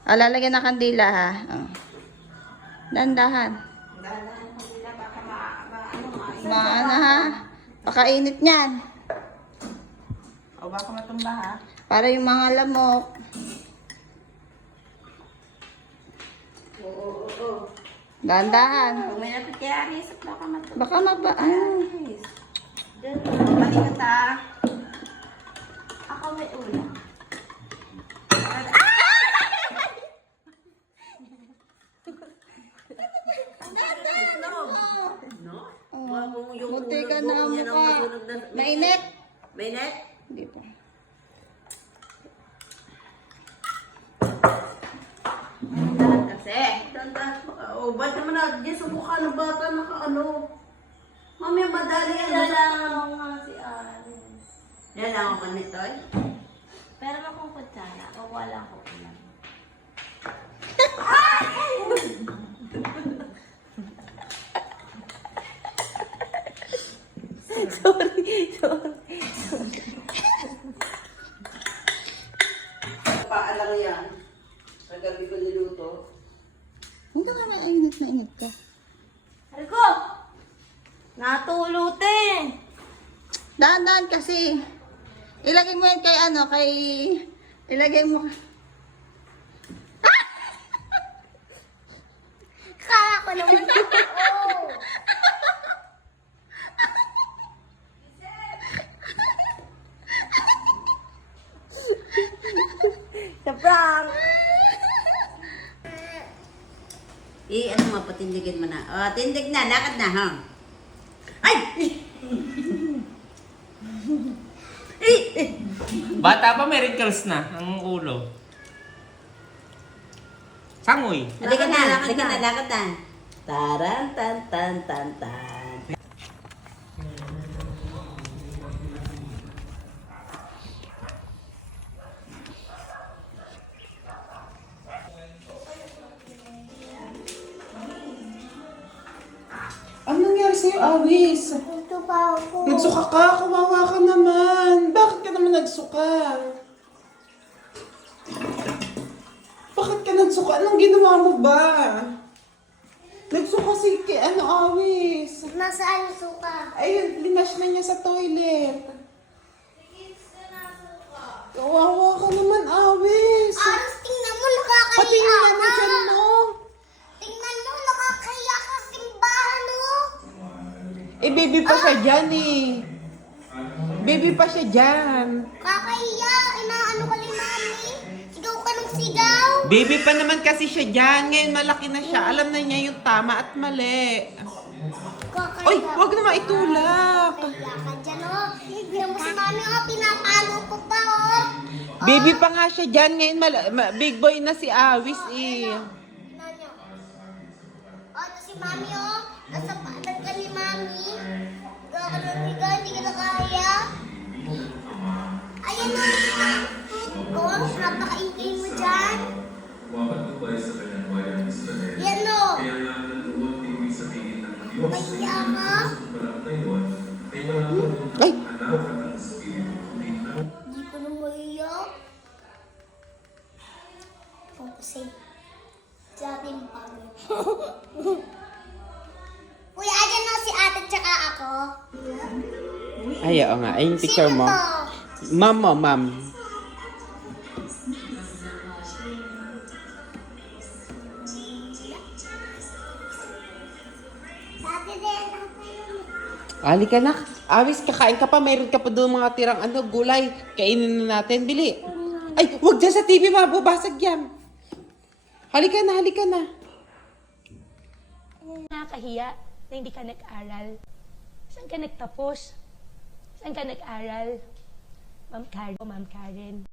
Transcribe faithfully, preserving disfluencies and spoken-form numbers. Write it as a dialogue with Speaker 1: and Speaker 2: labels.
Speaker 1: Ah, lalagyan ng kandila ha. Oh. Dandahan.
Speaker 2: Dahan-dahan mo nila, baka ma, ma, ano, mainit.
Speaker 1: Maana ha. Pakainit niyan.
Speaker 2: O baka matumba ha.
Speaker 1: Para yung mga lamok.
Speaker 2: Oo, oo, oo.
Speaker 1: Dandahan.
Speaker 2: Kung may napit kay Aris, baka matumba.
Speaker 1: Baka maba... Ano?
Speaker 2: Aris. Diyan, balikat ha. Ako may ulam. No?
Speaker 1: Oh,
Speaker 2: Yung
Speaker 1: munti
Speaker 2: ulo
Speaker 1: ka
Speaker 2: mo,
Speaker 1: na ang
Speaker 2: yan ang
Speaker 1: mukha.
Speaker 2: masunog na-
Speaker 1: Mainit?
Speaker 2: Mainit?
Speaker 1: Hindi pa.
Speaker 2: Dahan kasi. Dahan-dahan. Oh, ba't naman na, diyan sa mukha ng bata naka ano? Mami, madali yan.
Speaker 3: Kailangan ko nga si Aris.
Speaker 2: Yan lang ako nito eh.
Speaker 3: Pero akong kutsara, o wala ko ulam. sorry, sorry.
Speaker 2: Paalang yan. Sa gabi ko niluto.
Speaker 1: Hindi ka na init na init ka.
Speaker 3: Rico! Natulot eh!
Speaker 1: Dahan-dahan kasi. Ilagay mo yan kay ano, kay... Ilagay mo...
Speaker 3: Kala ko naman oo! Sa prank!
Speaker 2: Eh, ano mo, patindigin mo na. O, tindig na, lakad na, ha? Ay!
Speaker 4: Bata pa may wrinkles na ang ulo. Sangoy.
Speaker 2: Halika na, halika na, lakad na. Taran, tan, tan, tan, tan.
Speaker 5: Ano nangyari sa'yo, Awis?
Speaker 3: Ito pa ako.
Speaker 5: Nagsuka ka? Kawawa ka naman. Bakit ka naman nagsuka? Bakit ka nagsuka? Anong ginawa mo ba? Nagsuka si kay ano, Awis.
Speaker 3: Nasaan yung suka?
Speaker 5: Ayun, linash na niya sa toilet. Kawawa ka naman, Awis.
Speaker 3: Aris, tingnan mo, nakakahiya
Speaker 5: Pati yung
Speaker 3: ka.
Speaker 5: ano dyan mo.
Speaker 3: Tingnan mo, nakakahiya ka sa simbahan, oh.
Speaker 5: Eh, baby pa siya dyan eh. Baby pa siya dyan.
Speaker 3: Kakahiya, inaano ka ni mami. Sigaw ka ng sigaw.
Speaker 5: Baby pa naman kasi siya dyan. Ngayon malaki na siya. Alam na niya yung tama at mali.
Speaker 3: Kakahiya.
Speaker 5: Oy, wag na maitulak.
Speaker 3: Kakahiya ka dyan, oh. Tingnan mo si mami, oh. Pinapalo ko pa, oh.
Speaker 5: Baby pa nga siya dyan. Ngayon mal- ma- big boy na si Awis eh.
Speaker 3: Tingnan niyo. Oh, ito si mami, oh. Nasa paanan ka ni mami. Sigaw ka ng sigaw, hindi ka na kaya. Ayan, oh. Oh, napakaingay mo dyan. Yan, oh. Kaya ka?
Speaker 5: Ay,
Speaker 3: Hindi ko na maiyak. Kung kasi sa ating pangit. Kuya, ayan na si ate tsaka ako.
Speaker 5: ay, oo nga. Ay, yung picture
Speaker 3: Sino
Speaker 5: mo.
Speaker 3: to?
Speaker 5: Ma'am mo, ma'am.
Speaker 3: Ate din.
Speaker 5: Ali ka na. Awis, kakain ka pa. Mayroon ka pa doon mga tirang ano, gulay. Kainin na natin. Bili. Ay, wag dyan sa T V. Mababasag yan. Halika na, halika na.
Speaker 6: Nakakahiya na hindi ka nag-aral. Saan ka nagtapos? Saan ka nag-aral? Ma'am Karen, Ma'am Karen.